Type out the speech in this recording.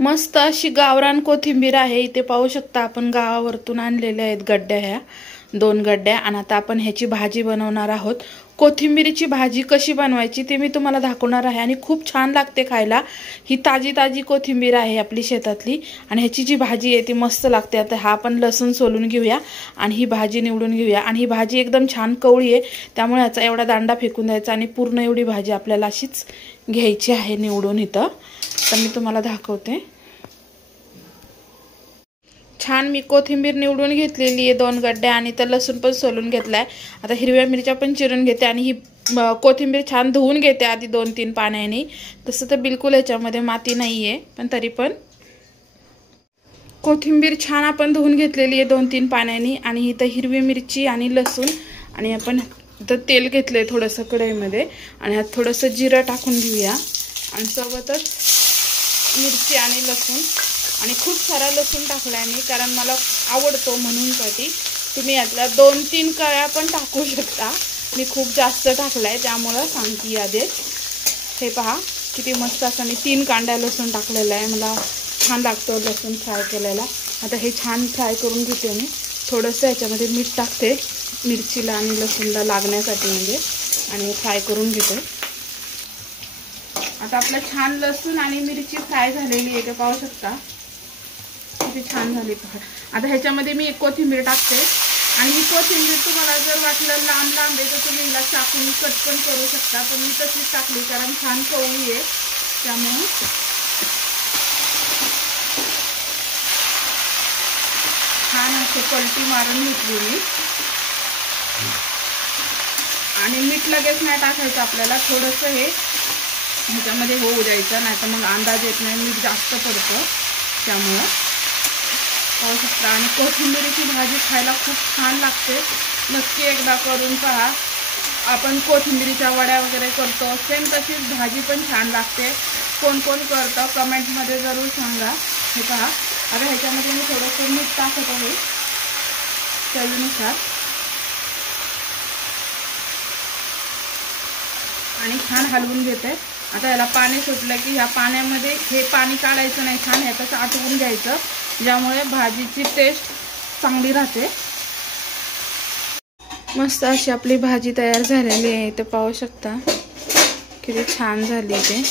मस्त अशी गावरान कोथिंबीर आहे। इथे पाहू शकता आपण गावावरतून आणलेल्या आहेत गड्ड्या, ह्या 2 गड्ड्या। आणि आता आपण ह्याची भाजी बनवणार आहोत। कोथिंबीरीची भाजी कशी बनवायची ते मी तुम्हाला दाखवणार आहे आणि खूप छान लागते खायला। ही ताजी ताजी कोथिंबीर आहे आपली शेतातली आणि ह्याची जी भाजी आहे ती मस्त लागते। आता हा आपण लसूण सोलून घेऊया आणि ही भाजी निवडून घेऊया। आणि ही भाजी एकदम छान कवळी आहे, त्यामुळे याचा एवढा दांडा फेकून द्यायचा आणि पूर्ण एवढी भाजी आपल्याला अशीच घ्यायची आहे निवडून। इथं तर मी तुम्हाला दाखवते। छान मी कोथिंबीर निवडून घेतलेली आहे 2 गड्ड्या आणि तर लसूण पण सोलून घेतलाय। आता हिरव्या मिरच्या पण चिरून घेते आणि ही कोथिंबीर छान धुवून घेते आधी 2-3 पाण्याने। तसं तर बिलकुल याच्यामध्ये माती नाहीये, पण तरी पण कोथिंबीर छान आपण धुवून घेतलेली आहे 2-3 पाण्याने। आणि इथं हिरवी मिरची आणि लसूण आणि आपण इथं तेल घेतलंय थोडंसं कढईमध्ये आणि ह्यात थोडंसं जिरं टाकून घेऊया आणि सोबतच मिरची आणि लसूण आणि खूप सारा लसूण टाकलाय मी, कारण मला आवडतो म्हणून साठी। तुम्ही यातल्या 2-3 कळ्या पण टाकू शकता, मी खूप जास्त टाकलाय त्यामुळे सांगते आधीच। हे पहा किती मस्त असं मी 3 कांड्या लसूण टाकलेला आहे, मला छान लागतो लसूण फ्राय केलेला। आता हे छान फ्राय करून घेते मी। थोडंसं याच्यामध्ये मीठ टाकते मिरचीला आणि लसूणला लागण्यासाठी म्हणजे, आणि फ्राय करून घेते। आता आपलं छान लसूण आणि मिरची फ्राय झालेली आहे, ते पाहू शकता किती छान झाली पहा। आता ह्याच्यामध्ये मी एक कोथिंबीर टाकते आणि ही कोथिंबीर तुम्हाला जर वाटलं लांब लांब आहे तर तुम्ही हिला चाकून कट पण करू शकता, पण मी तशीच टाकली कारण छान कवळी आहे त्यामुळे। छान असं पलटी मारून घेतली मी आणि मीठ लगेच नाही टाकायचं आपल्याला, थोडंसं हे ह्याच्यामध्ये होऊ द्यायचं, नाही तर मग अंदाज येत नाही, मीठ जास्त पडतं त्यामुळं पाहू शकता। आणि कोथिंबीरीची भाजी खायला खूप छान लागते, नक्की एकदा करून पहा। आपण कोथिंबीरीच्या वड्या वगैरे करतो सेम तशीच भाजी पण छान लागते। कोण कोण करतं कमेंटमध्ये जरूर सांगा। हे पहा आता ह्याच्यामध्ये मी थोडंसं मीठ टाकत आहे चवीनुसार आणि छान हलवून घेते। आता याला पाणी सुटलं की ह्या पाण्यामध्ये हे पाणी काढायचं नाही, छान ह्याचं आटवून घ्यायचं, ज्यामुळे भाजीची टेस्ट चांगली राहते। मस्त अशी आपली भाजी तयार झालेली आहे, ते पाहू शकता किती छान झाली ते।